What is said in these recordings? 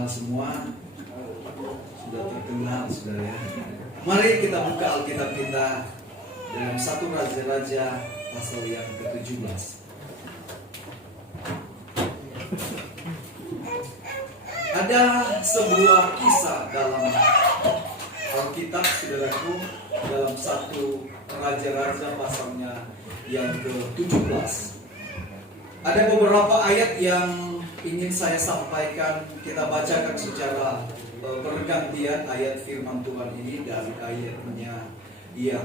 kenal semua, sudah terkenal saudara ya. Mari kita buka Alkitab kita dalam 1 Raja-Raja pasal yang ke-17. Ada sebuah kisah dalam Alkitab saudaraku, dalam 1 Raja-Raja pasalnya yang ke-17. Ada beberapa ayat yang ingin saya sampaikan, kita bacakan secara bergantian ayat firman Tuhan ini dari ayatnya yang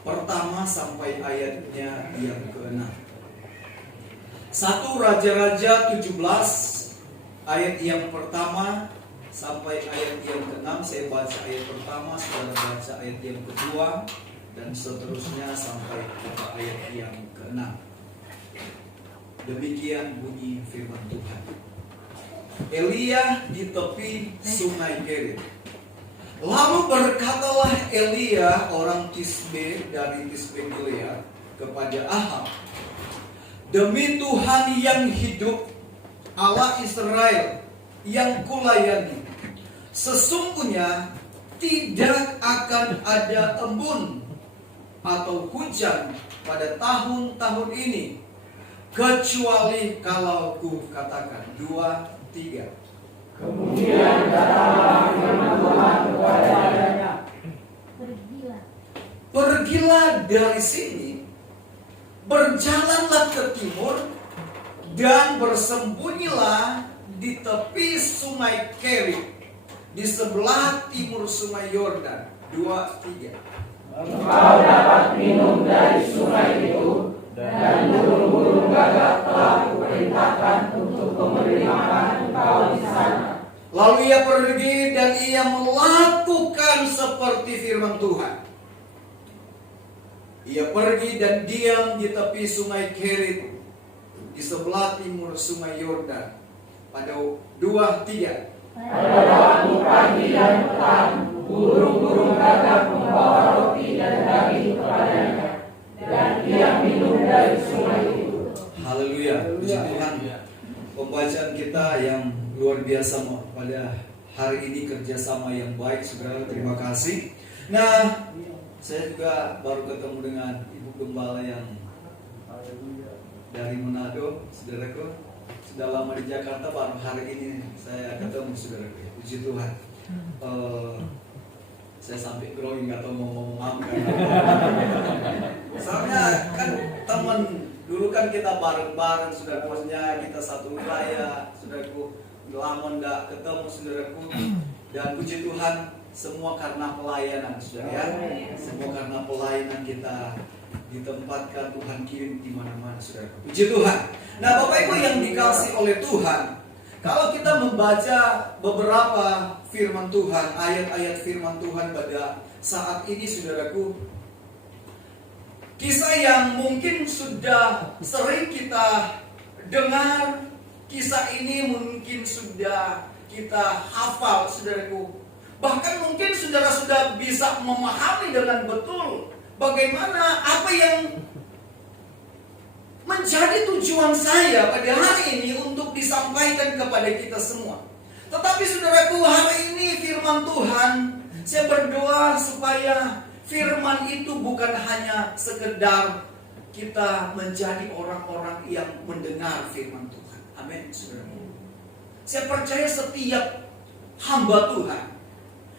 pertama sampai ayatnya yang ke-6. 1 Raja-Raja 17 ayat yang pertama sampai ayat yang ke-6. Saya baca ayat pertama, saudara baca ayat yang kedua, dan seterusnya sampai ke ayat yang ke-6. Demikian bunyi firman Tuhan. Elia di tepi sungai Kerit. Lalu berkatalah Elia orang Tisbe dari Tisbe Gilead kepada Ahab, demi Tuhan yang hidup, Allah Israel yang kulayani, sesungguhnya tidak akan ada embun atau hujan pada tahun-tahun ini, kecuali kalau ku katakan. 2, 3. Kemudian datanglah firman Tuhan kepadanya, pergilah dari sini, berjalanlah ke timur, dan bersembunyilah di tepi sungai Kerit, di sebelah timur sungai Yordan. 2, 3. engkau dapat minum dari sungai itu, dan burung-burung gagak telah kuperintahkan untuk memberi makan engkau di sana. Lalu ia pergi dan ia melakukan seperti firman Tuhan. Ia pergi dan diam di tepi sungai Kerit, di sebelah timur sungai Yordan. Pada 2, 3. Pada waktu pagi dan petang, burung-burung gagak membawa roti dan daging kepadanya, dan dia minum dari sungai itu. Haleluya, puji Tuhan. Pembacaan kita yang luar biasa pada hari ini, kerjasama yang baik, saudara. Terima kasih. Nah, saya juga baru ketemu dengan Ibu Gembala yang dari Manado, saudaraku. Sudah lama di Jakarta, baru hari ini saya ketemu, saudaraku. Puji Tuhan. Saya sampai growing atau mau ngomong apa. Soalnya kan teman dulu kan kita bareng-bareng, saudara, bosnya kita satu wilayah, saudaraku. Lama enggak ketemu, saudaraku. Dan puji Tuhan, semua karena pelayanan, saudara ya. Semua karena pelayanan kita ditempatkan Tuhan kirim di mana-mana, saudara. Puji Tuhan. Nah, Bapak Ibu yang dikasihi oleh Tuhan, kalau kita membaca beberapa firman Tuhan, ayat-ayat firman Tuhan pada saat ini, saudaraku, kisah yang mungkin sudah sering kita dengar, kisah ini mungkin sudah kita hafal, saudaraku. Bahkan mungkin saudara sudah bisa memahami dengan betul bagaimana apa yang menjadi tujuan saya pada hari ini untuk disampaikan kepada kita semua. Tetapi saudaraku, hari ini firman Tuhan, saya berdoa supaya firman itu bukan hanya sekedar kita menjadi orang-orang yang mendengar firman Tuhan. Amin, saudaraku. Saya percaya setiap hamba Tuhan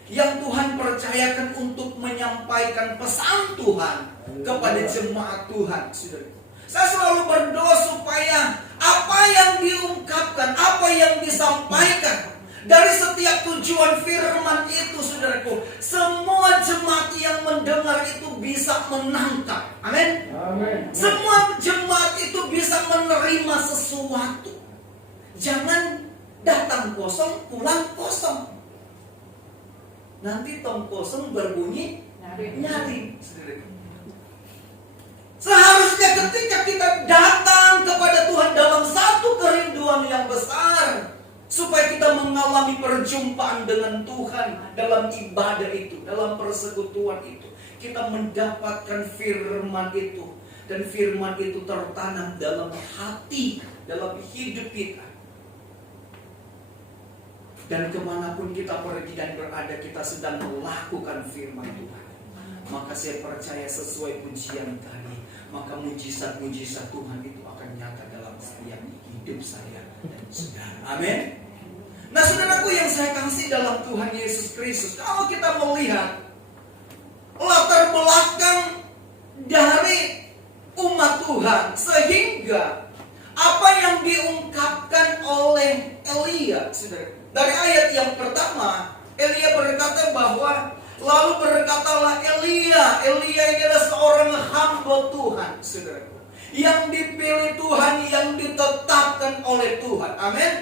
yang Tuhan percayakan untuk menyampaikan pesan Tuhan kepada jemaat Tuhan, saudaraku. Saya selalu berdoa supaya apa yang diungkapkan, apa yang disampaikan dari setiap tujuan firman itu, saudaraku, semua jemaat yang mendengar itu bisa menangkap. Amin. Semua jemaat itu bisa menerima sesuatu. Jangan datang kosong, pulang kosong. Nanti tong kosong berbunyi nyaring. Seharusnya ketika kita datang kepada Tuhan dalam satu kerinduan yang besar, supaya kita mengalami perjumpaan dengan Tuhan dalam ibadah itu, dalam persekutuan itu, kita mendapatkan firman itu, dan firman itu tertanam dalam hati, dalam hidup kita. Dan kemanapun kita pergi dan berada, kita sedang melakukan firman Tuhan. Maka saya percaya sesuai pujian tadi, maka mujizat-mujizat Tuhan itu akan nyata dalam setiap hidup saya dan saudara. Amin. Nah saudaraku yang saya kasih dalam Tuhan Yesus Kristus, kalau kita melihat latar belakang dari umat Tuhan, sehingga apa yang diungkapkan oleh Elia, saudara, dari ayat yang pertama, Elia berkata bahwa lalu berkatalah Elia ini adalah seorang hamba Tuhan, saudara, yang dipilih Tuhan, yang ditetapkan oleh Tuhan. Amin.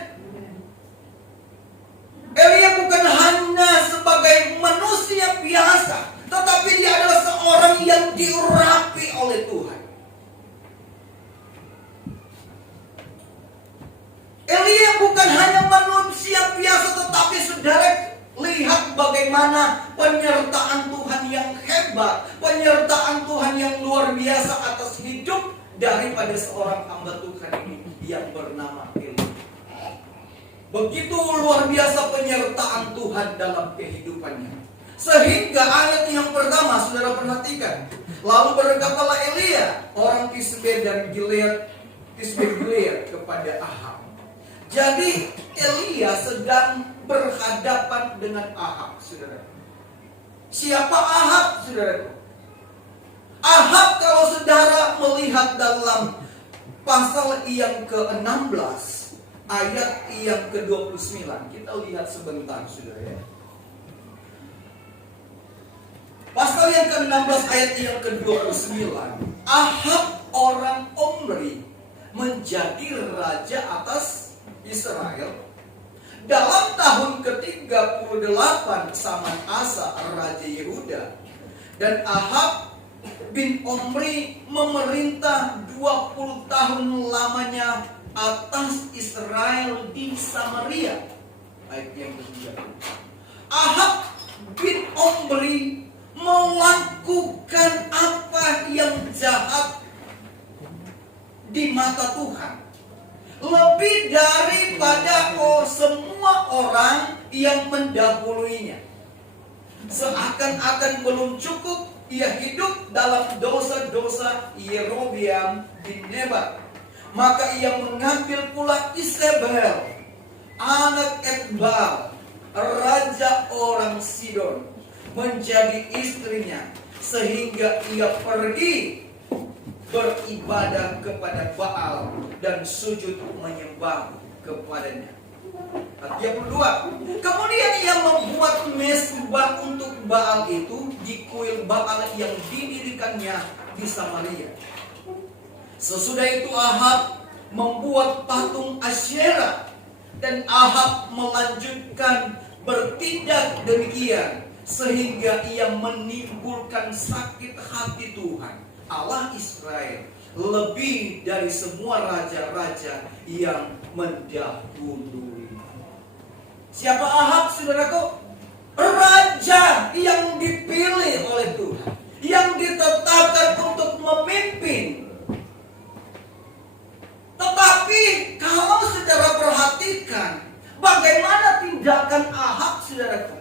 Elia bukan hanya sebagai manusia biasa, tetapi dia adalah seorang yang diurapi oleh Tuhan. Elia bukan hanya manusia biasa, tetapi saudara, lihat bagaimana penyertaan Tuhan yang hebat, penyertaan Tuhan yang luar biasa atas hidup daripada seorang hamba Tuhan ini yang bernama Elia. Begitu luar biasa penyertaan Tuhan dalam kehidupannya. Sehingga ayat yang pertama, saudara perhatikan. Lalu berkatalah Elia, orang Tisbe dari Gilead kepada Ahab. Jadi Elia sedang berhadapan dengan Ahab, saudara. Siapa Ahab, saudara? Ahab, kalau saudara melihat dalam pasal yang ke-16 ayat yang ke-29, kita lihat sebentar, saudara ya. Pasal yang ke-16 ayat yang ke-29, Ahab orang Omri menjadi raja atas Israel dalam tahun ke-38 zaman Asa raja Yehuda. Dan Ahab bin Omri memerintah 20 tahun lamanya atas Israel di Samaria. Ayat yang ke-30. Ahab bin Omri melakukan apa yang jahat di mata Tuhan, lebih daripada semua orang yang mendahuluinya. Seakan-akan belum cukup, ia hidup dalam dosa-dosa Yerobeam bin Nebat. Maka ia mengambil pula Isabel, anak Etbal, raja orang Sidon, menjadi istrinya, sehingga ia pergi beribadah kepada Baal dan sujud menyembah kepadanya. Ayat 32. Kemudian ia membuat mezbah untuk Baal itu di kuil Baal yang didirikannya di Samaria. Sesudah itu Ahab membuat patung Asyera, dan Ahab melanjutkan bertindak demikian sehingga ia menimbulkan sakit hati Tuhan Allah Israel lebih dari semua raja-raja yang mendahului. Siapa Ahab, saudaraku? Raja yang dipilih oleh Tuhan, yang ditetapkan untuk memimpin. Tetapi kalau saudara perhatikan bagaimana tindakan Ahab, saudaraku,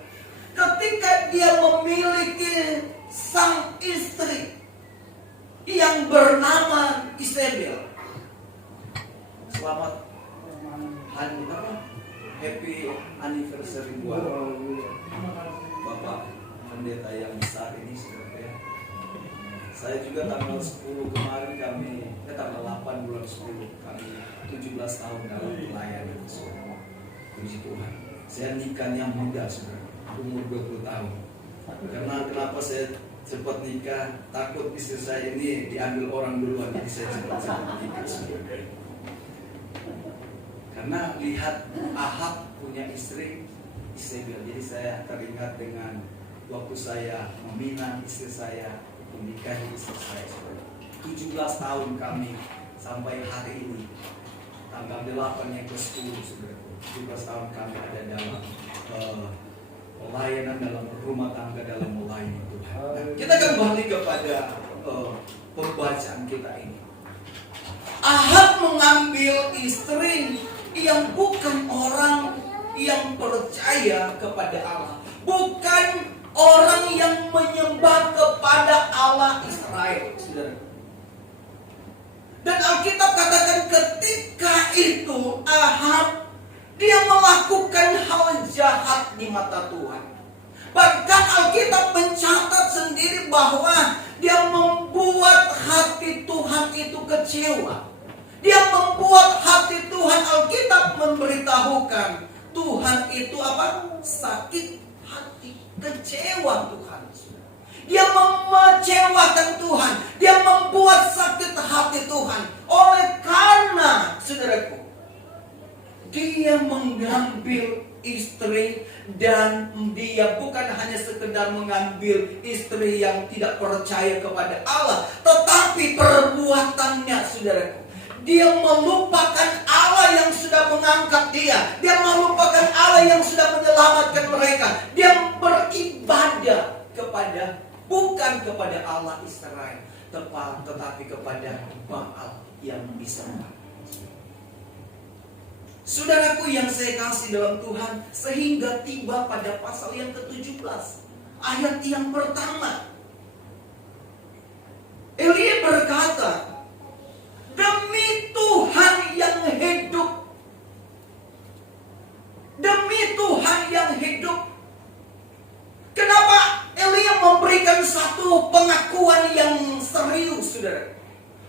ketika dia memiliki sang istri yang bernama Isabel. Selamat happy anniversary buat Bapak Pendeta yang besar ini, saudara ya. Saya juga tanggal 10 kemarin tanggal 8 bulan 10 kami 17 tahun dalam pelayanan, saudara. Puji Tuhan. Saya nikahnya muda, saudara, umur 20 tahun. Karena kenapa saya cepat nikah? Takut istri saya ini diambil orang duluan, jadi saya cepat nikah, saudara. Karena lihat Ahab punya istri Isabel, jadi saya teringat dengan waktu saya meminang istri saya, menikahi istri saya. 17 tahun kami sampai hari ini, tanggal 8 yang ke-10, saudara. 17 tahun kami ada dalam pelayanan, dalam rumah tangga, dalam melayani Tuhan. Nah, kita kembali kepada pembacaan kita ini. Ahab mengambil istri yang bukan orang yang percaya kepada Allah, bukan orang yang menyembah kepada Allah Israel, saudara. Dan Alkitab katakan ketika itu Ahab dia melakukan hal jahat di mata Tuhan. Bahkan Alkitab mencatat sendiri bahwa dia membuat hati Tuhan itu kecewa. Dia membuat hati Tuhan, Alkitab memberitahukan Tuhan itu apa? Sakit hati, kecewa Tuhan. Dia mengecewakan Tuhan, dia membuat sakit hati Tuhan. Oleh karena, saudaraku, dia mengambil istri, dan dia bukan hanya sekedar mengambil istri yang tidak percaya kepada Allah, tetapi perbuatannya, saudaraku, dia melupakan Allah yang sudah mengangkat dia. Dia melupakan Allah yang sudah menyelamatkan mereka. Dia beribadah kepada, bukan kepada Allah Israel, tetapi kepada Baal yang disembah. Saudaraku yang saya kasih dalam Tuhan, sehingga tiba pada pasal yang ke-17, ayat yang pertama. Elia berkata, demi Tuhan yang hidup, demi Tuhan yang hidup. Kenapa Elia memberikan satu pengakuan yang serius, saudara?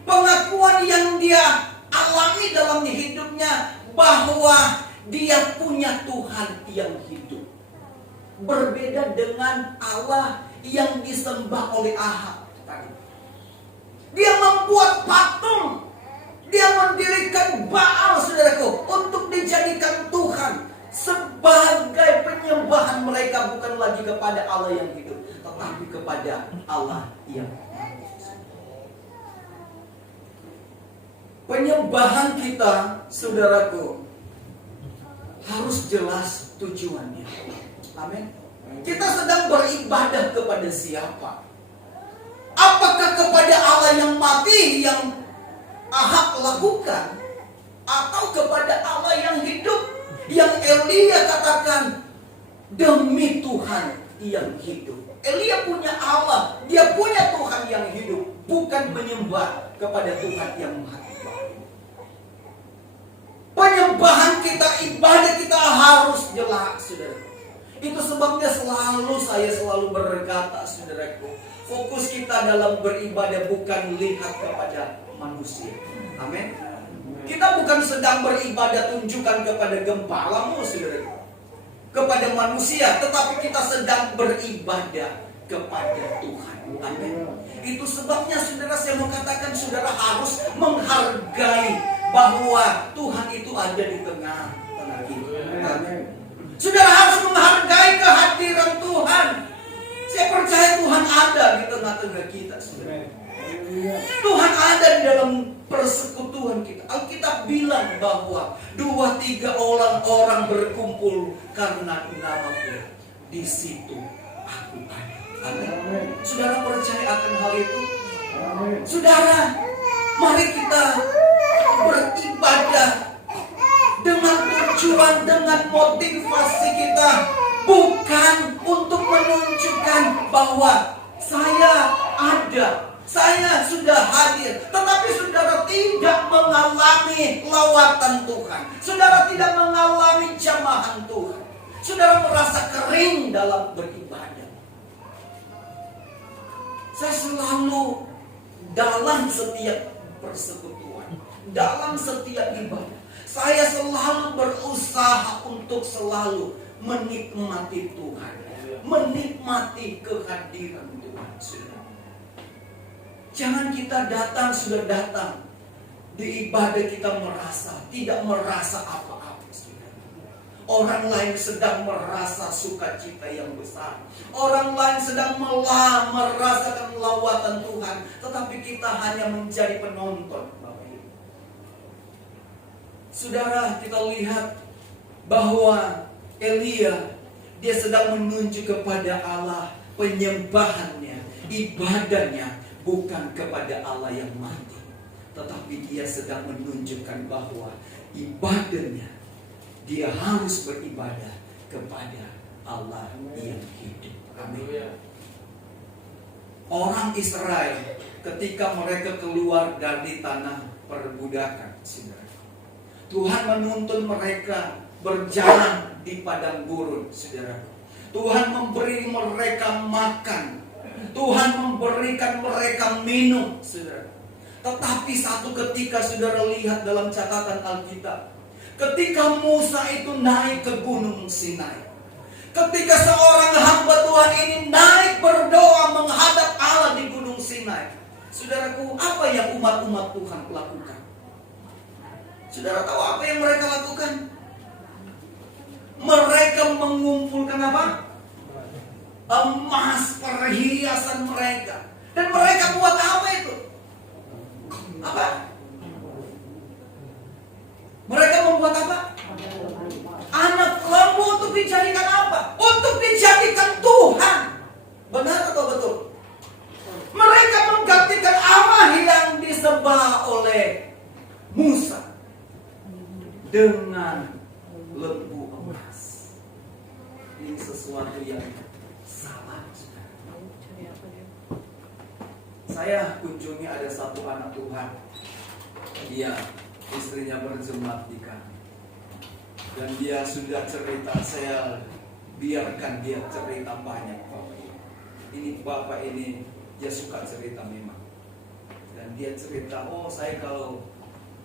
Pengakuan yang dia alami dalam hidupnya, bahwa dia punya Tuhan yang hidup. Berbeda dengan Allah yang disembah oleh Ahab tadi. Dia membuat patung, dia mendirikan Baal, saudaraku, untuk dijadikan Tuhan. Sebagai penyembahan mereka bukan lagi kepada Allah yang hidup, tetapi kepada Allah yang mati. Penyembahan kita, saudaraku, harus jelas tujuannya. Amin. Kita sedang beribadah kepada siapa? Apakah kepada Allah yang mati yang Ahab lakukan, atau kepada Allah yang hidup yang Elia katakan, demi Tuhan yang hidup? Elia punya Allah, dia punya Tuhan yang hidup, bukan menyembah kepada Tuhan yang mati. Penyembahan kita, ibadah kita harus jelas, saudara. Itu sebabnya saya selalu berkata, saudaraku, fokus kita dalam beribadah bukan lihat kepada manusia. Amin. Kita bukan sedang beribadah tunjukkan kepada gempalamu, saudaraku, kepada manusia, tetapi kita sedang beribadah kepada Tuhan. Amin. Itu sebabnya, saudara, saya mau katakan, saudara harus menghargai bahwa Tuhan itu ada di tengah-tengah kita. Amin. Saudara harus menghargai kehadiran Tuhan. Saya percaya Tuhan ada di tengah-tengah kita, saudara. Tuhan ada di dalam persekutuan kita. Alkitab bilang bahwa 2-3 orang berkumpul karena namaku, di situ aku ada. Amin. Saudara percaya akan hal itu? Amin. Saudara, mari kita beribadah dengan tujuan, dengan motivasi kita, bukan untuk menunjukkan bahwa saya ada, saya sudah hadir, tetapi saudara tidak mengalami lawatan Tuhan, saudara tidak mengalami jamahan Tuhan, saudara merasa kering dalam beribadah. Saya selalu dalam setiap persekutuan, dalam setiap ibadah, saya selalu berusaha untuk selalu menikmati Tuhan, menikmati kehadiran Tuhan. Jangan kita datang, sudah datang di ibadah kita tidak merasa apa-apa. Orang lain sedang merasa sukacita yang besar, orang lain sedang merasakan lawatan Tuhan, tetapi kita hanya menjadi penonton. Saudara, kita lihat bahwa Elia, dia sedang menunjuk kepada Allah, penyembahannya, ibadahnya bukan kepada Allah yang mati, tetapi dia sedang menunjukkan bahwa ibadahnya dia harus beribadah kepada Allah yang hidup. Amin. Orang Israel ketika mereka keluar dari tanah perbudakan, saudara, Tuhan menuntun mereka berjalan di padang gurun, saudara. Tuhan memberi mereka makan, Tuhan memberikan mereka minum, saudara. Tetapi satu ketika, saudara lihat dalam catatan Alkitab, ketika Musa itu naik ke Gunung Sinai, ketika seorang hamba Tuhan ini naik berdoa menghadap Allah di Gunung Sinai, saudaraku, apa yang umat-umat Tuhan lakukan? Saudara tahu apa yang mereka lakukan? Mereka mengumpulkan apa? Emas, perhiasan mereka. Dan mereka buat apa itu? Apa? Mereka membuat apa? Anak lembu untuk dijadikan apa? Untuk dijadikan Tuhan. Benar atau betul? Mereka menggantikan Allah yang disembah oleh Musa dengan lembu emas. Ini sesuatu yang salah. Saya kunjungi ada satu anak Tuhan. Dia, istrinya berjemaat di kami. Dan dia sudah cerita, saya biarkan dia cerita banyak. Ini bapak ini, dia suka cerita memang. Dan dia cerita, oh saya kalau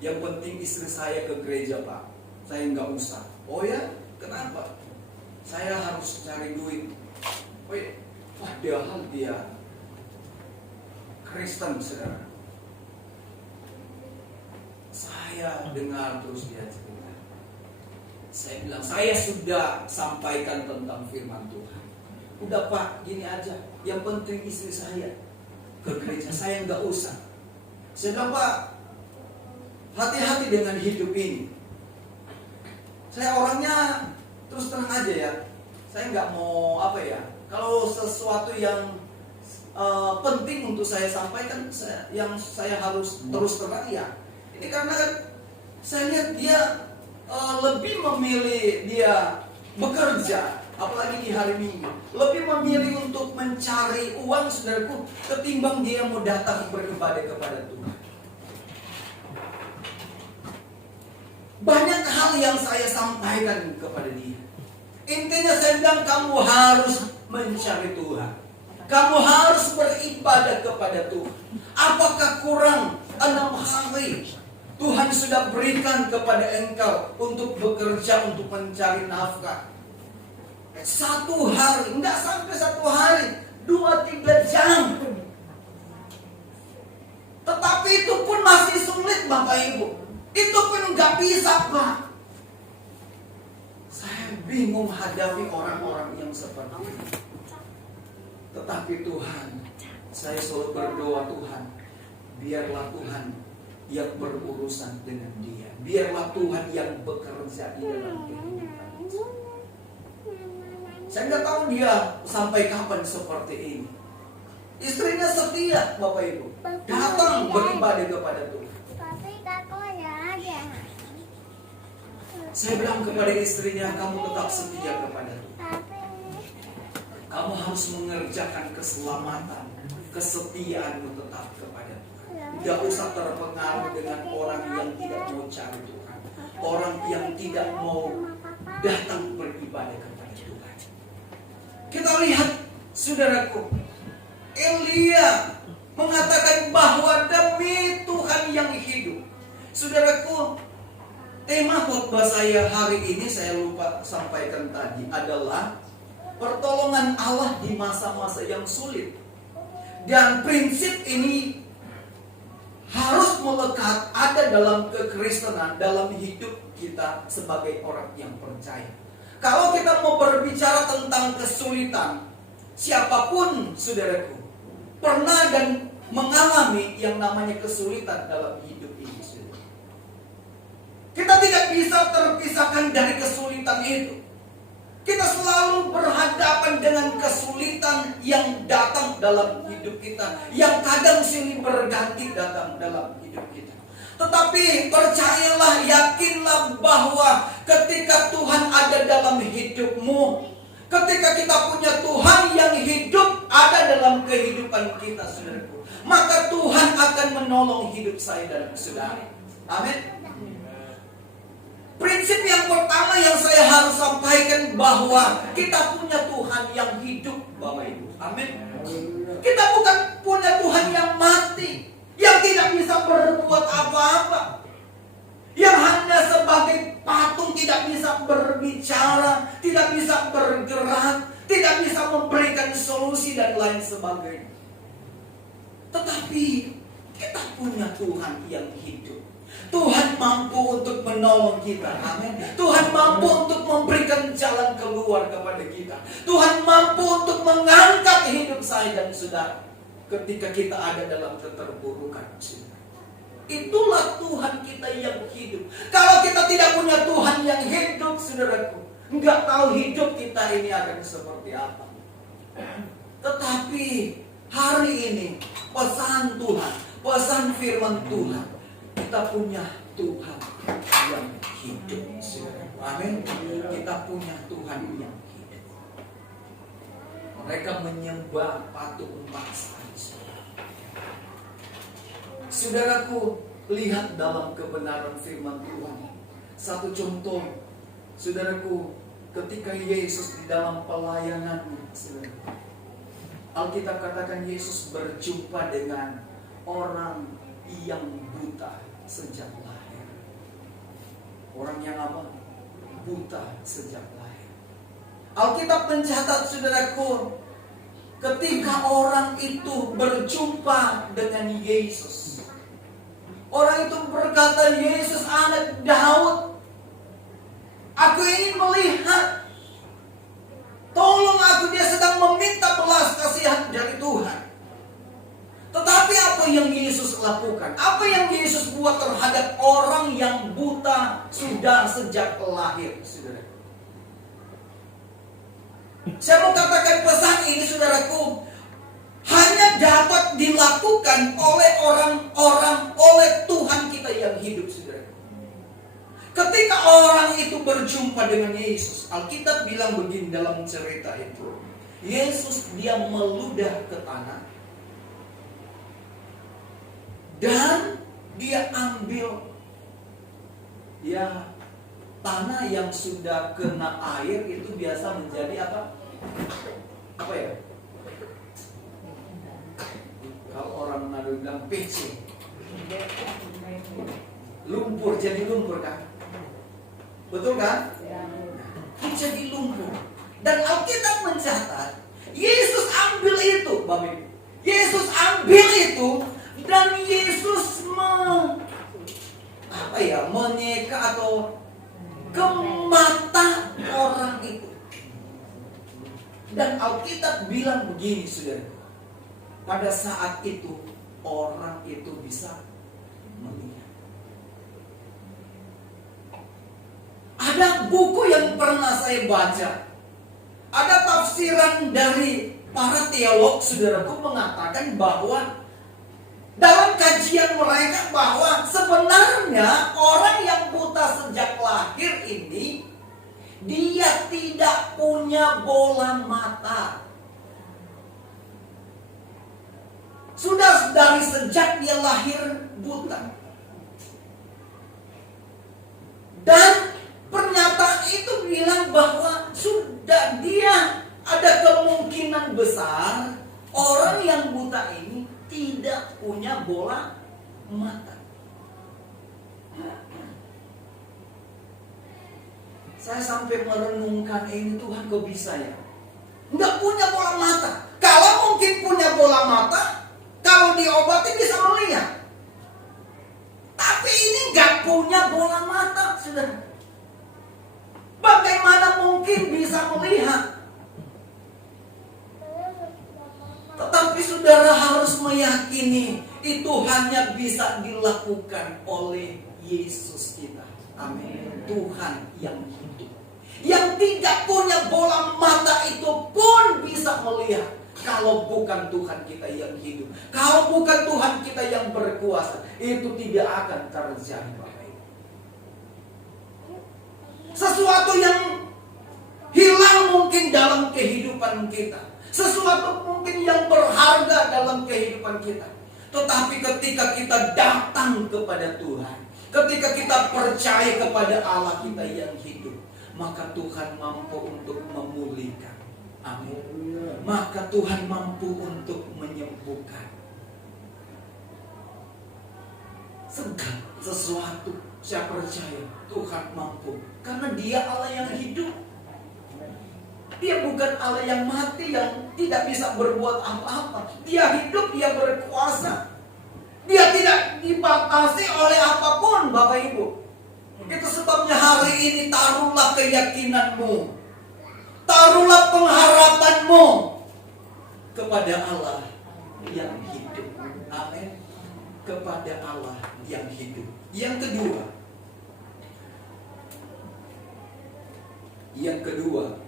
yang penting istri saya ke gereja pak, saya nggak usah. Oh ya, kenapa? Saya harus cari duit. Oh ya, padahal dia Kristen, saudara. Saya dengar terus dia cerita. Saya bilang, saya sudah sampaikan tentang firman Tuhan. Udah pak, gini aja. Yang penting istri saya ke gereja, saya nggak usah. Saya bilang, pak, hati-hati dengan hidup ini. Saya orangnya terus terang aja ya. Saya nggak mau apa ya. Kalau sesuatu yang penting untuk saya sampaikan, yang saya harus terus terang ya. Ini karena kan saya lihat dia lebih memilih dia bekerja, apalagi di hari Minggu, lebih memilih untuk mencari uang, saudaraku, ketimbang dia mau datang beribadah kepada Tuhan. Banyak hal yang saya sampaikan kepada dia. Intinya saya bilang, kamu harus mencari Tuhan. Kamu harus beribadah kepada Tuhan. Apakah kurang 6 hari Tuhan sudah berikan kepada engkau untuk bekerja, untuk mencari nafkah? 1 hari, enggak sampai 1 hari, 2-3 jam. Tetapi itu pun masih sulit Bapak Ibu. Itu pun enggak bisa Pak. Saya bingung hadapi orang-orang yang seperti ini. Tetapi Tuhan, saya selalu berdoa, Tuhan, biarlah Tuhan yang berurusan dengan dia. Biarlah Tuhan yang bekerja di dalam kehidupan. Saya nggak tahu dia sampai kapan seperti ini. Istrinya setia, Bapak Ibu, datang beribadah kepada Tuhan. Saya bilang kepada istrinya, kamu tetap setia kepada Tuhan. Kamu harus mengerjakan keselamatan, kesetiaanmu tetap kepada Tuhan. Tidak usah terpengaruh dengan orang yang tidak mau cari Tuhan, orang yang tidak mau datang beribadah kepada Tuhan. Kita lihat, saudaraku, Elia mengatakan bahwa demi Tuhan yang hidup. Saudaraku, tema khotbah saya hari ini saya lupa sampaikan tadi adalah pertolongan Allah di masa-masa yang sulit. Dan prinsip ini harus melekat ada dalam kekristenan, dalam hidup kita sebagai orang yang percaya. Kalau kita mau berbicara tentang kesulitan, siapapun saudaraku pernah dan mengalami yang namanya kesulitan dalam hidup ini, saudara. Kita tidak bisa terpisahkan dari kesulitan itu. Kita selalu berhadapan dengan kesulitan yang datang dalam hidup kita, yang kadang silih berganti datang dalam hidup kita. Tetapi percayalah, yakinlah bahwa ketika Tuhan ada dalam hidupmu, ketika kita punya Tuhan yang hidup ada dalam kehidupan kita, saudaraku, maka Tuhan akan menolong hidup saya dan saudara. Amin. Prinsip yang pertama yang saya harus sampaikan bahwa kita punya Tuhan yang hidup, Bapak Ibu. Amin. Kita bukan punya Tuhan yang mati, yang tidak bisa berbuat apa-apa, yang hanya sebagai patung, tidak bisa berbicara, tidak bisa bergerak, tidak bisa memberikan solusi dan lain sebagainya. Tetapi kita punya Tuhan yang hidup. Tuhan mampu untuk menolong kita. Amin. Tuhan mampu untuk memberikan jalan keluar kepada kita. Tuhan mampu untuk mengangkat hidup saya dan saudara ketika kita ada dalam keterpurukan. Itulah Tuhan kita yang hidup. Kalau kita tidak punya Tuhan yang hidup, saudaraku, nggak tahu hidup kita ini akan seperti apa. Tetapi hari ini pesan Tuhan, pesan firman Tuhan, kita punya Tuhan yang hidup, saudaraku. Amin. Kita punya Tuhan yang hidup. Mereka menyembah patung emas. Saudaraku, lihat dalam kebenaran firman Tuhan. Satu contoh, saudaraku, ketika Yesus di dalam pelayanannya, saudaraku, Alkitab katakan Yesus berjumpa dengan orang yang buta sejak lahir. Orang yang apa? Buta sejak lahir. Alkitab mencatat, saudaraku, ketika orang itu berjumpa dengan Yesus, orang itu berkata, Yesus anak Daud, aku ingin melihat. Tolong aku. Dia sedang meminta belas kasihan dari Tuhan. Tetapi apa yang Yesus lakukan? Apa yang Yesus buat terhadap orang yang buta sudah sejak lahir, saudara? Saya mau katakan pesan ini, saudaraku, hanya dapat dilakukan oleh orang-orang, oleh Tuhan kita yang hidup, saudara. Ketika orang itu berjumpa dengan Yesus, Alkitab bilang begini dalam cerita itu. Yesus dia meludah ke tanah dan dia ambil ya tanah yang sudah kena air itu biasa menjadi apa? Apa ya? Kalau orang Manado bilang PC, lumpur, jadi lumpur kan? Betul kan? Jadi lumpur. Dan Alkitab mencatat Yesus ambil itu, Bapak. Yesus ambil itu dan Yesus menyeka atau ke mata orang itu. Dan Alkitab bilang begini, saudara. Pada saat itu orang itu bisa melihat. Ada buku yang pernah saya baca. Ada tafsiran dari para teolog, saudaraku, mengatakan bahwa dalam kajian mereka bahwa sebenarnya orang yang buta sejak lahir ini dia tidak punya bola mata. Sudah dari sejak dia lahir buta. Dan pernyataan itu bilang bahwa sudah dia ada kemungkinan besar orang yang buta ini tidak punya bola mata. Saya sampai merenungkan ini, Tuhan kok bisa ya? Nggak punya bola mata. Kalau mungkin punya bola mata, kalau diobati bisa melihat. Tapi ini nggak punya bola mata, saudara. Bagaimana mungkin bisa melihat? Tetapi saudara harus meyakini itu hanya bisa dilakukan oleh Yesus kita. Amin. Tuhan yang hidup, yang tidak punya bola mata itu pun bisa melihat. Kalau kalau bukan Tuhan kita yang hidup, kalau bukan Tuhan kita yang berkuasa, itu tidak akan terjadi, Bapak Ibu. Sesuatu yang hilang mungkin dalam kehidupan kita, sesuatu mungkin yang berharga dalam kehidupan kita. Tetapi ketika kita datang kepada Tuhan, ketika kita percaya kepada Allah kita yang hidup, maka Tuhan mampu untuk memulihkan. Amin. Maka Tuhan mampu untuk menyembuhkan segala sesuatu. Saya percaya Tuhan mampu, karena Dia Allah yang hidup. Dia bukan Allah yang mati, yang tidak bisa berbuat apa-apa. Dia hidup, Dia berkuasa. Dia tidak dibatasi oleh apapun, Bapak Ibu. Itu sebabnya hari ini taruhlah keyakinanmu, taruhlah pengharapanmu kepada Allah yang hidup. Amin. Kepada Allah yang hidup. Yang kedua,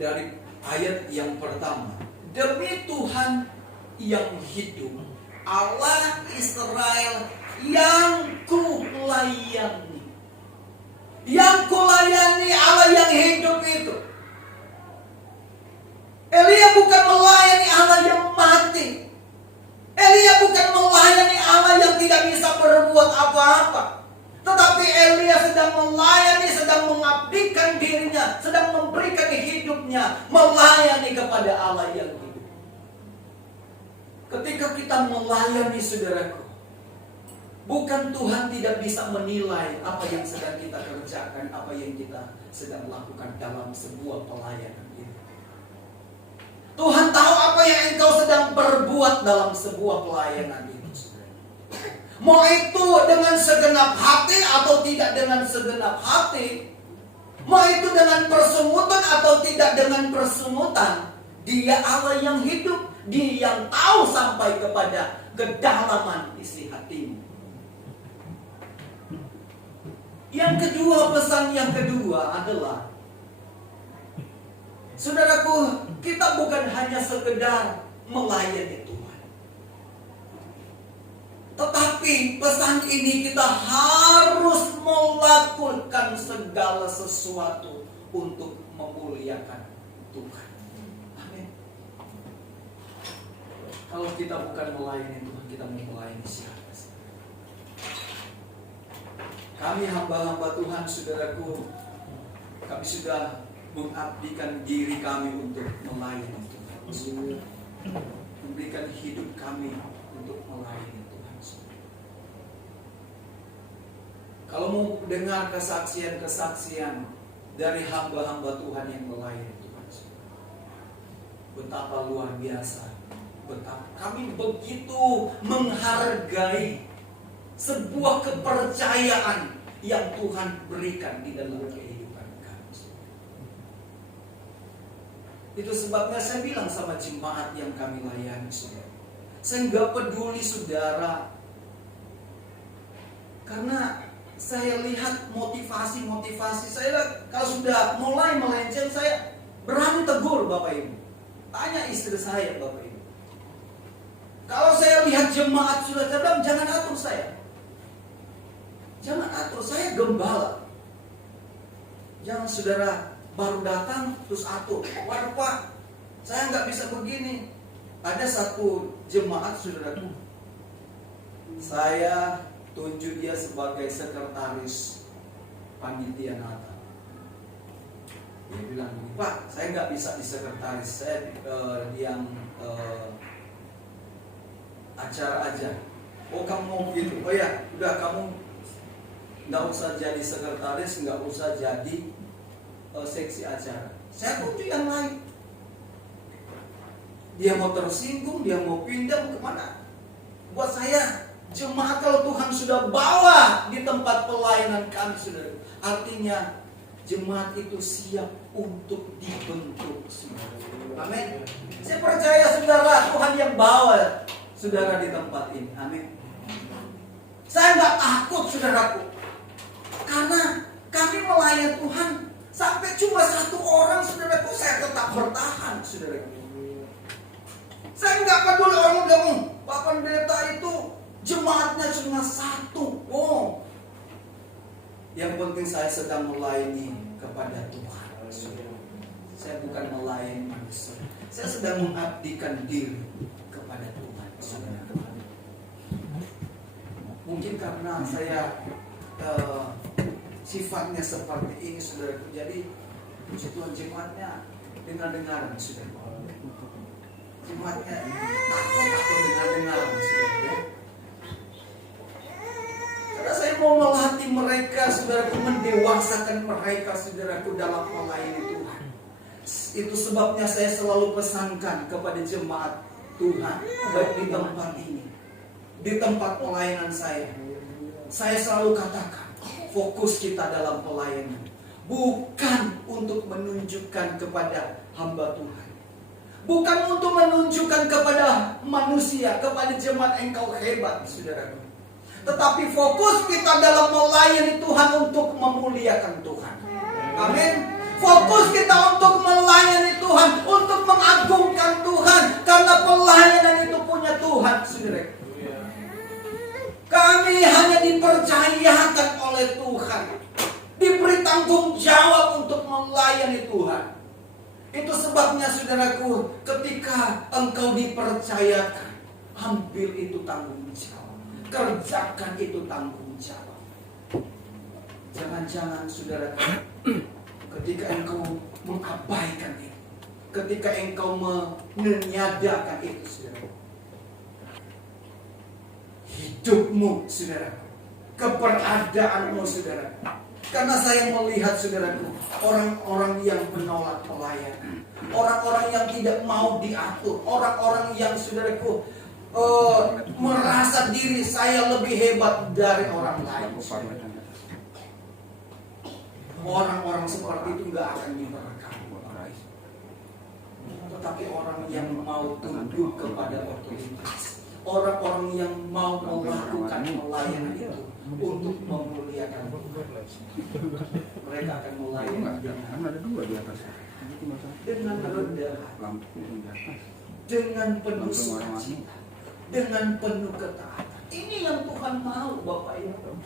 dari ayat yang pertama, demi Tuhan yang hidup, Allah Israel yang kulayani. Yang kulayani Allah yang hidup itu. Elia bukan melayani Allah yang mati. Elia bukan melayani Allah yang tidak bisa berbuat apa-apa. Tetapi Elia sedang melayani, sedang mengabdikan dirinya, sedang memberikan hidupnya, melayani kepada Allah yang hidup. Ketika kita melayani, saudaraku, bukan Tuhan tidak bisa menilai apa yang sedang kita kerjakan, apa yang kita sedang lakukan dalam sebuah pelayanan itu. Tuhan tahu apa yang engkau sedang berbuat dalam sebuah pelayanan itu. Mau itu dengan segenap hati atau tidak dengan segenap hati, mau itu dengan persungutan atau tidak dengan persungutan, Dia Allah yang hidup, Dia yang tahu sampai kepada kedalaman isi hatimu. Yang kedua, pesan yang kedua adalah, saudaraku, kita bukan hanya sekedar melayani Tuhan. Tetapi pesan ini kita harus melakukan segala sesuatu untuk memuliakan Tuhan. Amin. Kalau kita bukan melayani Tuhan, kita mau melayani siapa sih? Kami hamba-hamba Tuhan, saudaraku, kami sudah mengabdikan diri kami untuk melayani Tuhan. Memberikan hidup kami untuk melayani Tuhan. Kalau mau dengar kesaksian-kesaksian dari hamba-hamba Tuhan yang melayani Tuhan, betapa luar biasa, betapa kami begitu menghargai sebuah kepercayaan yang Tuhan berikan di dalam kehidupan kami. Itu sebabnya saya bilang sama jemaat yang kami layani, saudara, saya nggak peduli saudara, karena saya lihat motivasi saya. Kalau sudah mulai melenceng, saya berani tegur Bapak Ibu. Tanya istri saya, Bapak Ibu. Kalau saya lihat jemaat sudah terdalam, jangan atur saya. Jangan atur, saya gembala. Jangan saudara baru datang terus atur. Waduh Pak, saya nggak bisa begini. Ada satu jemaat, saudaraku, saya tunjuk dia sebagai sekretaris panitia Natal. Dia bilang, Pak, saya nggak bisa di sekretaris, saya yang acara aja. Oh, kamu mau gitu? Oh ya, udah, kamu nggak usah jadi sekretaris, nggak usah jadi seksi acara. Saya tunjuk yang lain. Dia mau tersinggung, dia mau pindah kemana? Buat saya, jemaat kalau Tuhan sudah bawa di tempat pelayanan kami, saudara, artinya jemaat itu siap untuk dibentuk, saudara. Amin. Saya percaya saudara, Tuhan yang bawa saudara di tempat ini. Amin. Saya nggak takut, saudaraku, karena kami melayani Tuhan sampai cuma satu orang, saudaraku, saya tetap bertahan, saudaraku. Saya nggak peduli orang ngomong, Pak Pendeta itu jemaatnya cuma satu. Oh, yang penting saya sedang melayani kepada Tuhan, saudara. Saya bukan melayani manusia. Saya sedang mengabdikan diri kepada Tuhan, saudara. Mungkin karena saya sifatnya seperti ini, saudara. Jadi Tuhan jemaatnya dengar-dengaran, saudara. Jemaatnya takut dengar-dengaran, saudara. Karena saya mau melatih mereka, saudaraku, mendewasakan mereka, saudaraku, dalam melayani Tuhan. Itu sebabnya saya selalu pesankan kepada jemaat Tuhan, baik di tempat ini, di tempat pelayanan saya. Saya selalu katakan, fokus kita dalam pelayanan bukan untuk menunjukkan kepada hamba Tuhan, bukan untuk menunjukkan kepada manusia, kepada jemaat engkau hebat, saudaraku. Tetapi fokus kita dalam melayani Tuhan untuk memuliakan Tuhan. Amin. Fokus kita untuk melayani Tuhan, untuk mengagungkan Tuhan, karena pelayanan itu punya Tuhan, saudara. Kami hanya dipercayakan oleh Tuhan, diberi tanggung jawab untuk melayani Tuhan. Itu sebabnya, saudaraku, ketika engkau dipercayakan, ambil itu tanggung jawab, kerjakan itu tanggung jawab. Jangan-jangan, saudaraku, ketika engkau mengabaikan itu, ketika engkau menyadakan itu, saudara, hidupmu, saudara, keberadaanmu, saudara. Karena saya melihat, saudaraku, orang-orang yang menolak pelayanan, orang-orang yang tidak mau diatur, orang-orang yang, saudaraku, merasa diri saya lebih hebat dari orang lain. Orang-orang seperti itu nggak akan diberkati. Tetapi orang yang mau tunduk kepada otoritas, orang-orang yang mau melakukan pelayanan itu untuk memuliakan Tuhan, mereka akan melayani dengan rendah hati, dengan penuh sukacita, dengan penuh ketaatan. Ini yang Tuhan mau, Bapak Ibu.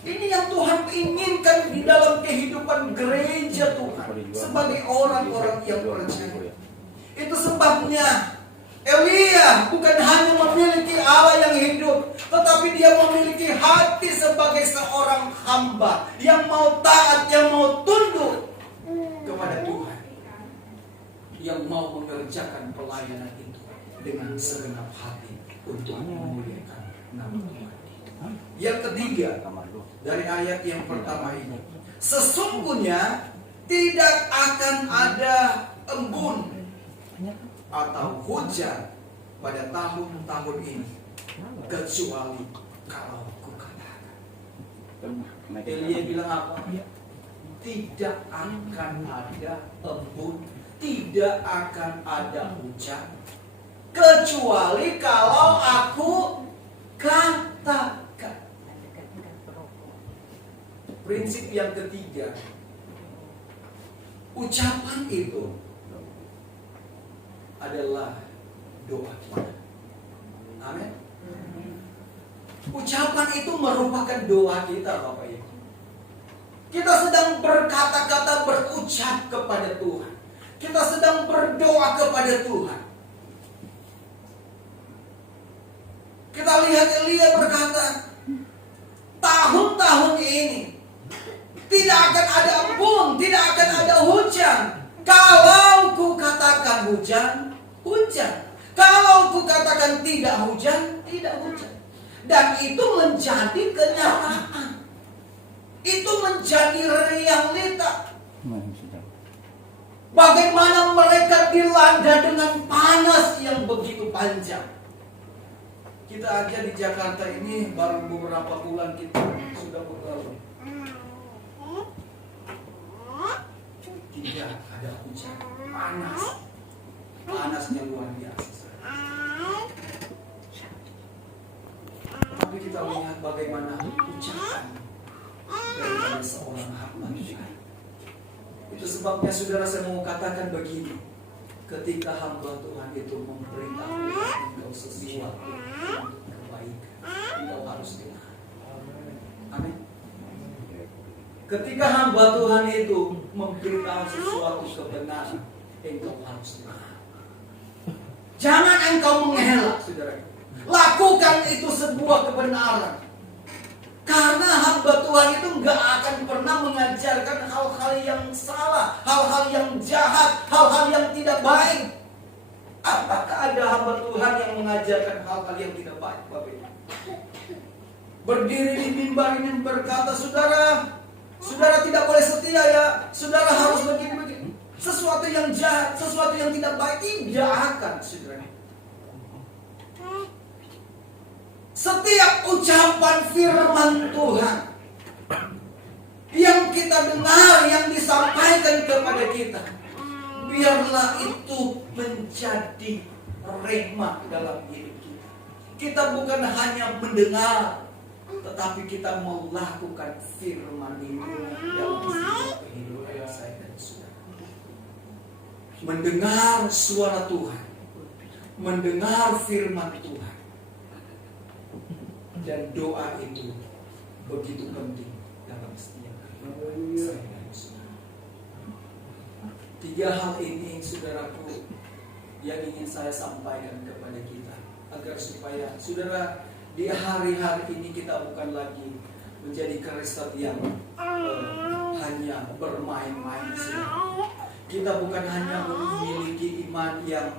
Ini yang Tuhan inginkan di dalam kehidupan gereja Tuhan sebagai orang-orang yang percaya. Itu sebabnya Elia bukan hanya memiliki Allah yang hidup, tetapi dia memiliki hati sebagai seorang hamba yang mau taat, yang mau tunduk kepada Tuhan, yang mau mengerjakan pelayanan itu dengan segenap hati untuk memuliakan nama Tuhan. Yang ketiga, dari ayat yang pertama ini, sesungguhnya tidak akan ada embun atau hujan pada tahun-tahun ini, kecuali kalau kukatakan. Elia bilang apa? Tidak akan ada embun, tidak akan ada hujan, kecuali kalau aku katakan. Prinsip yang ketiga, ucapan itu adalah doa kita. Amin. Ucapan itu merupakan doa kita, Bapak Ibu. Kita sedang berkata-kata, berucap kepada Tuhan. Kita sedang berdoa kepada Tuhan. Kita lihat Elia berkata, tahun-tahun ini tidak akan ada embun, tidak akan ada hujan. Kalau ku katakan hujan, hujan. Kalau ku katakan tidak hujan, tidak hujan. Dan itu menjadi kenyataan. Itu menjadi realita. Bagaimana mereka dilanda dengan panas yang begitu panjang. Kita aja di Jakarta ini baru beberapa bulan kita sudah berlalu. Tidak ada hujan, panas, panasnya luar biasa. Tapi kita lihat bagaimana ucapan dari seorang hamba Tuhan. Itu sebabnya saudara, saya mau katakan begini. Ketika hamba Tuhan itu memberitahu engkau sesuatu untuk kebaikan, engkau harus dengar. Amin. Ketika hamba Tuhan itu memberitahu sesuatu kebenaran, engkau harus dengar. Jangan engkau mengelak, saudara. Lakukan itu sebuah kebenaran. Karena hamba Tuhan itu nggak akan pernah mengajarkan hal-hal yang salah, hal-hal yang jahat, hal-hal yang tidak baik. Apakah ada hamba Tuhan yang mengajarkan hal-hal yang tidak baik, Bapak Ibu? Berdiri di mimbar ini berkata, saudara tidak boleh setia ya, saudara harus begini-begini. Sesuatu yang jahat, sesuatu yang tidak baik, tidak akan, saudara. Setiap ucapan firman Tuhan yang kita dengar, yang disampaikan kepada kita, biarlah itu menjadi rema dalam hidup kita. Kita bukan hanya mendengar, tetapi kita melakukan firman itu dalam kehidupan saya dan saudara. Mendengar suara Tuhan, mendengar firman Tuhan, dan doa itu begitu penting dalam setiap kehidupan saya dan saudara. 3 hal ini, saudaraku, yang ingin saya sampaikan kepada kita, agar supaya saudara di hari-hari ini kita bukan lagi menjadi Kristen yang hanya bermain-main, saudara. Kita bukan hanya memiliki iman yang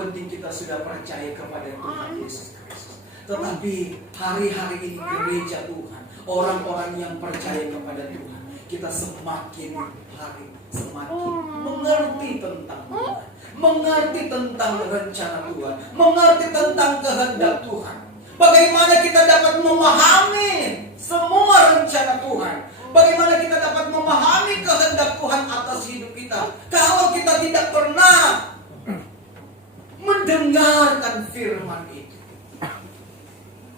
penting kita sudah percaya kepada Tuhan Yesus Kristus. Tetapi hari-hari ini gereja Tuhan, orang-orang yang percaya kepada Tuhan, kita semakin hari semakin mengerti tentang Tuhan, mengerti tentang rencana Tuhan, mengerti tentang kehendak Tuhan. Bagaimana kita dapat memahami semua rencana Tuhan? Bagaimana kita dapat memahami kehendak Tuhan atas hidup kita kalau kita tidak pernah mendengarkan firman itu?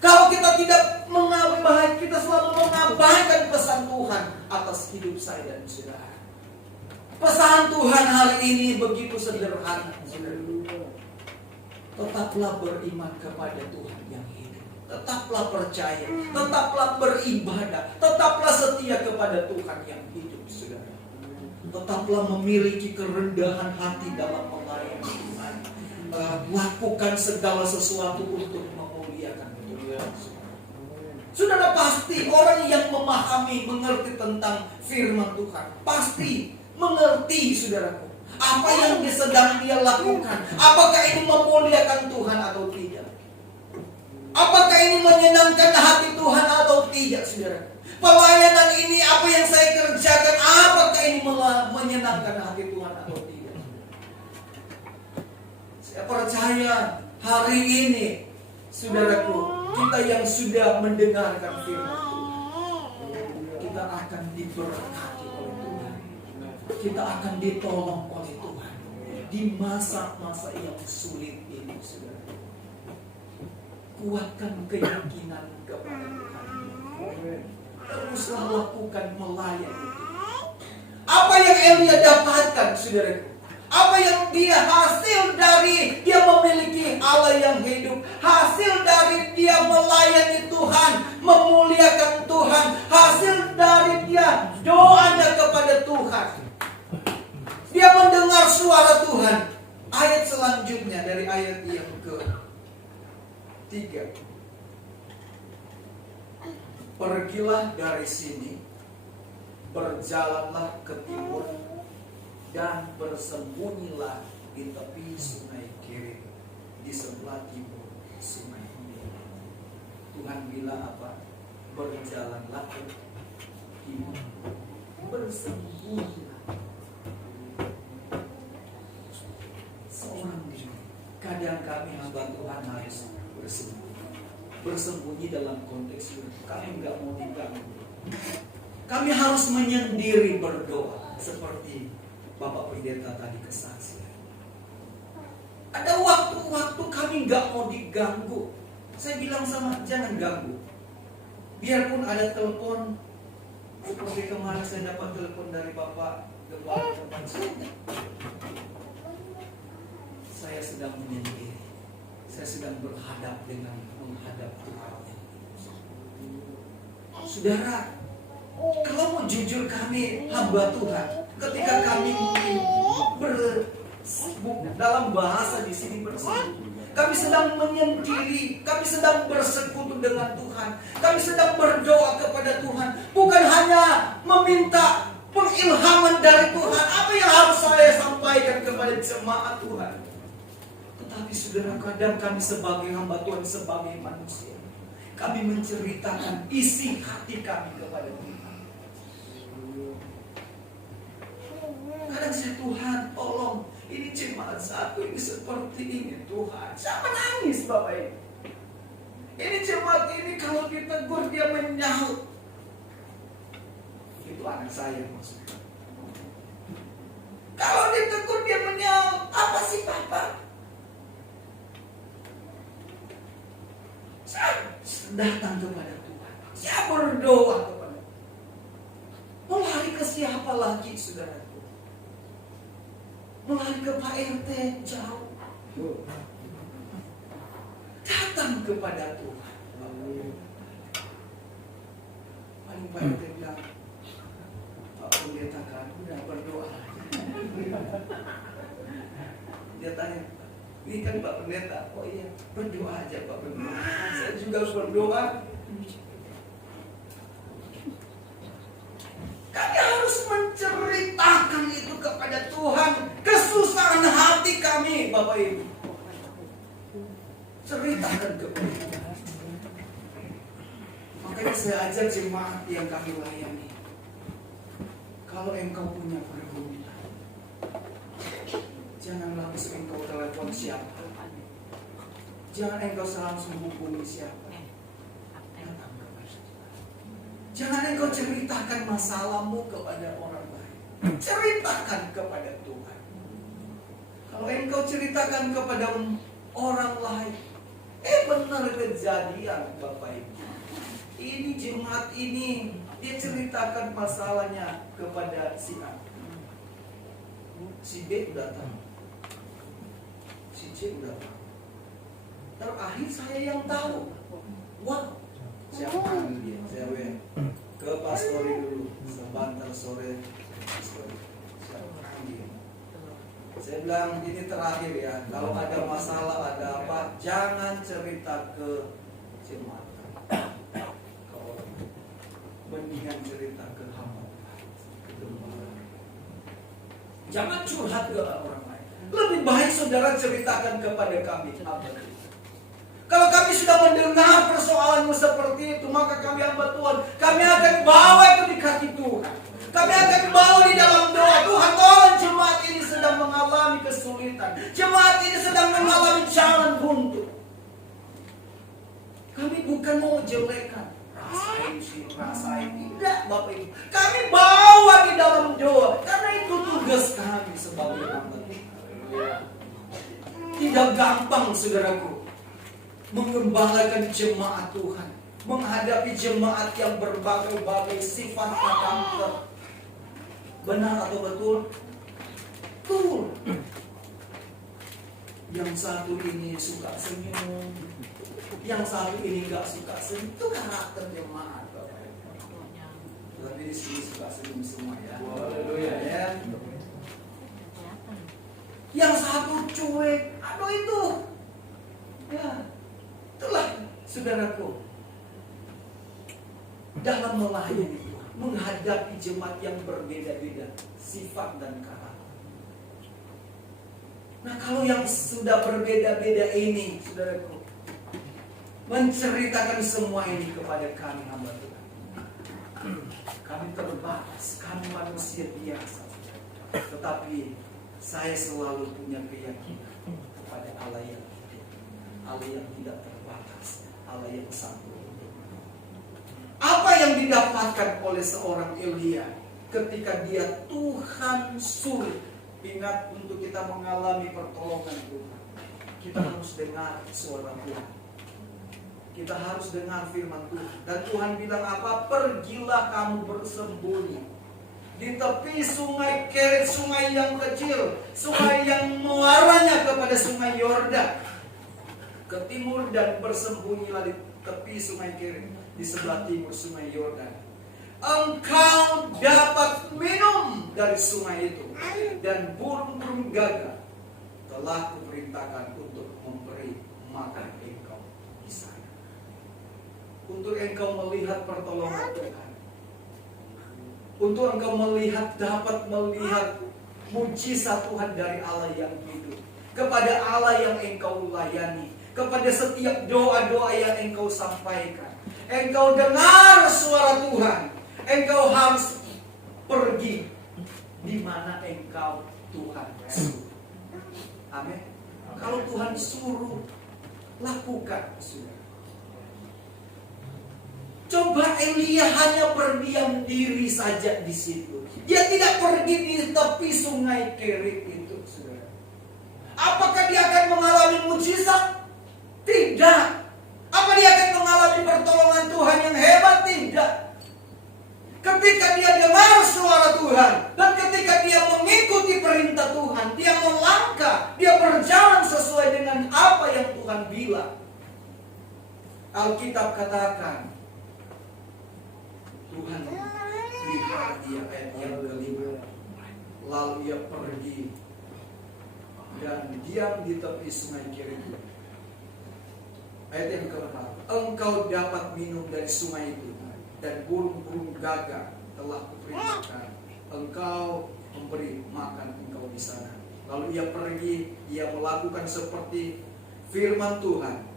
Kalau kita tidak mengabaikan, kita selalu mengabaikan pesan Tuhan atas hidup saya dan saudara. Pesan Tuhan hari ini begitu sederhana, saudara. Tetaplah beriman kepada Tuhan yang hidup. Tetaplah percaya, tetaplah beribadah, tetaplah setia kepada Tuhan yang hidup, saudara. Tetaplah memiliki kerendahan hati dalam melayani Tuhan. Lakukan segala sesuatu untuk memuliakan Tuhan. Saudara, pasti orang yang memahami, mengerti tentang firman Tuhan, pasti mengerti, saudaraku, apa yang sedang dia lakukan. Apakah ini memuliakan Tuhan atau tidak? Apakah ini menyenangkan hati Tuhan atau tidak, saudara? Pelayanan ini, apa yang saya kerjakan, apakah ini menyenangkan hati Tuhan atau tidak? Saya percaya hari ini, saudaraku, kita yang sudah mendengarkan firman Tuhan, kita akan diberkati oleh Tuhan. Kita akan ditolong oleh Tuhan di masa-masa yang sulit ini, saudara. Kuatkan keyakinan kepada Tuhan. Teruslah lakukan melayani. Apa yang Elia dapatkan, saudara? Apa yang dia hasil dari dia memiliki Allah yang hidup, hasil dari dia melayani Tuhan, memuliakan Tuhan, hasil dari dia doanya kepada Tuhan. Dia mendengar suara Tuhan. Ayat selanjutnya dari ayat yang ke-3. Pergilah dari sini, berjalanlah ke timur, dan bersembunyilah di tepi sungai Kerit, di sebelah timur sungai ini. Tuhan bilang apa? Berjalanlah ke timur, bersembunyilah. Seorang diri, kadang kami hamba Tuhan harus bersembunyi. Bersembunyi dalam konteks kami nggak mau diganggu. Kami harus menyendiri berdoa seperti Bapak Pendeta tadi kesaksian. Ada waktu-waktu kami nggak mau diganggu. Saya bilang sama jangan ganggu. Biarpun ada telepon, Seperti kemarin saya dapat telepon dari Bapak Gembala teman saya sedang menyendiri. Saya sedang berhadap dengan menghadap Tuhan. Saudara, kalau mau jujur kami hamba Tuhan, ketika kami mungkin dalam bahasa di sini bersekutu, kami sedang menyendiri, kami sedang bersekutu dengan Tuhan, kami sedang berdoa kepada Tuhan, bukan hanya meminta pengilhaman dari Tuhan, apa yang harus saya sampaikan kepada jemaat Tuhan. Tetapi saudara, kadang kami sebagai hamba Tuhan, sebagai manusia, kami menceritakan isi hati kami kepada Tuhan. Kadang saya, Tuhan tolong, ini jemaat satu ini seperti ini Tuhan. Saya menangis Bapak ini. Ini jemaat ini kalau ditegur dia menyaut. Itu anak saya maksudnya. Kalau ditegur dia menyaut, apa sih Bapak? Saya datang kepada Tuhan. Saya berdoa kepada Tuhan. Mau lari ke siapa lagi saudara? Melari ke Pak RT jauh. Datang kepada Tuhan. Paling Pak RT bilang, Pak Pendeta kan udah berdoa. Dia tanya, ini kan Pak Pendeta. Oh iya, berdoa aja Pak Pendeta. Saya juga harus berdoa. Kami harus menceritakan itu kepada Tuhan. Kesusahan hati kami, Bapak Ibu. Ceritakan kepada Tuhan. Makanya saya ajak jemaat yang kami layani. Kalau engkau punya pergumulan, jangan langsung engkau telepon siapa. Jangan engkau langsung hubungi siapa. Jangan engkau ceritakan masalahmu kepada orang lain. Ceritakan kepada Tuhan. Kalau engkau ceritakan kepada orang lain, benar kejadian Bapak Ibu. Ini jemaat ini, dia ceritakan masalahnya kepada si A. Si B datang. Si C datang. Terakhir saya yang tahu. Wah, siapa panggil dia? Saya ke pastori dulu. Sebentar sore. Pastori. Siapa panggil? Saya bilang ini terakhir ya. Kalau ada masalah, ada apa, jangan cerita ke jemaat. Mendingan cerita ke hamba. Jangan curhat ke orang lain. Lebih baik saudara ceritakan kepada kami. Kalau kami sudah mendengar persoalanmu seperti itu, maka kami hamba Tuhan, kami akan bawa itu di kaki Tuhan. Kami akan bawa di dalam doa. Tuhan tolong jemaat ini sedang mengalami kesulitan. Jemaat ini sedang mengalami jalan buntu. Kami bukan mau jelekan. Rasain sih, rasain. Tidak Bapak Ibu. Kami bawa di dalam doa. Karena itu tugas kami sebagai hamba Tuhan. Tidak gampang saudaraku mengembalakan jemaat Tuhan, menghadapi jemaat yang berbagai-bagai sifat karakter. Benar atau betul? Betul. Yang satu ini suka senyum, yang satu ini gak suka senyum. Itu karakter jemaat. Tapi di sini suka senyum semua ya. Haleluya ya. Yang satu cuek, aduh itu. Ya. Itulah saudaraku, dalam melayani Tuhan, menghadapi jemaat yang berbeda-beda sifat dan karakter. Nah kalau yang sudah berbeda-beda ini, saudaraku, menceritakan semua ini kepada kami hamba Tuhan. Kami terbatas, kami manusia biasa. Tetapi saya selalu punya keyakinan kepada Allah yang hidup, Allah yang tidak terbatas, Allah yang satu. Apa yang didapatkan oleh seorang Elia ketika dia Tuhan suruh? Ingat, untuk kita mengalami pertolongan Tuhan, kita harus dengar suara Tuhan. Kita harus dengar firman Tuhan. Dan Tuhan bilang apa? Pergilah kamu bersembunyi di tepi sungai Kerit, sungai yang kecil, sungai yang muaranya kepada sungai Yordan ke timur, dan bersembunyilah di tepi sungai Kerit di sebelah timur sungai Yordan. Engkau dapat minum dari sungai itu, dan burung-burung gagak telah kuperintahkan untuk memberi makan engkau di sana. Untuk engkau melihat pertolongan Tuhan, untuk engkau dapat melihat mujizat Tuhan dari Allah yang hidup, kepada Allah yang engkau layani, kepada setiap doa-doa yang engkau sampaikan. Engkau dengar suara Tuhan, engkau harus pergi di mana engkau Tuhan suruh. Amin. Kalau Tuhan suruh, lakukan, saudara. Coba Elia hanya berdiam diri saja di situ. Dia tidak pergi di tepi sungai Kerit itu, saudara. Apakah dia akan mengalami mujizat? Tidak. Apa dia akan mengalami pertolongan Tuhan yang hebat? Tidak. Ketika dia dengar suara Tuhan, dan ketika dia mengikuti perintah Tuhan, dia melangkah, dia berjalan sesuai dengan apa yang Tuhan bilang. Alkitab katakan, Tuhan lihat dia, ayat yang kelima. Lalu ia pergi dan diam di tepi sungai Kerit. Ayat yang keempat, engkau dapat minum dari sungai itu, dan burung-burung gagak telah kuperintahkan engkau memberi makan engkau di sana. Lalu ia pergi, ia melakukan seperti firman Tuhan.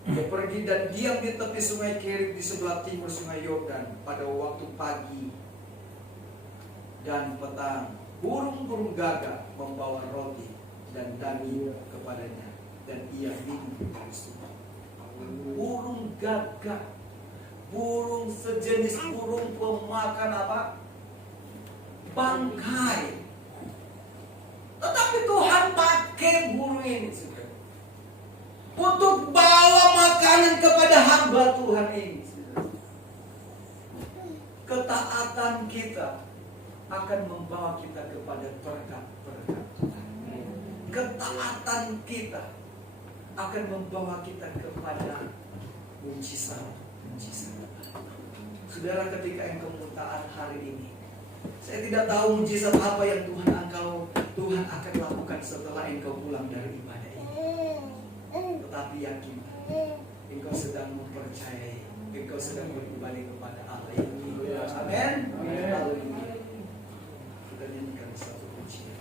Dia pergi dan diam di tepi sungai Kerit di sebelah timur sungai Yordan pada waktu pagi dan petang. Burung-burung gagak membawa roti dan daging kepadanya, dan ia minum dari sungai. Burung gagak, burung sejenis burung pemakan apa? Bangkai. Tetapi Tuhan pakai burung ini untuk bawa makanan kepada hamba Tuhan ini. Ketaatan kita akan membawa kita kepada berkat-berkat Tuhan. Ketaatan kita akan membawa kita kepada mujizat. Saudara, ketika engkau taat hari ini, saya tidak tahu mujizat apa yang Tuhan akan lakukan setelah engkau pulang dari ibadah ini. Tetapi yakin, engkau sedang mempercayai, engkau sedang beribadah kepada Allah yang hidup. Amin. Haleluya. Kita nyanyikan satu pujian.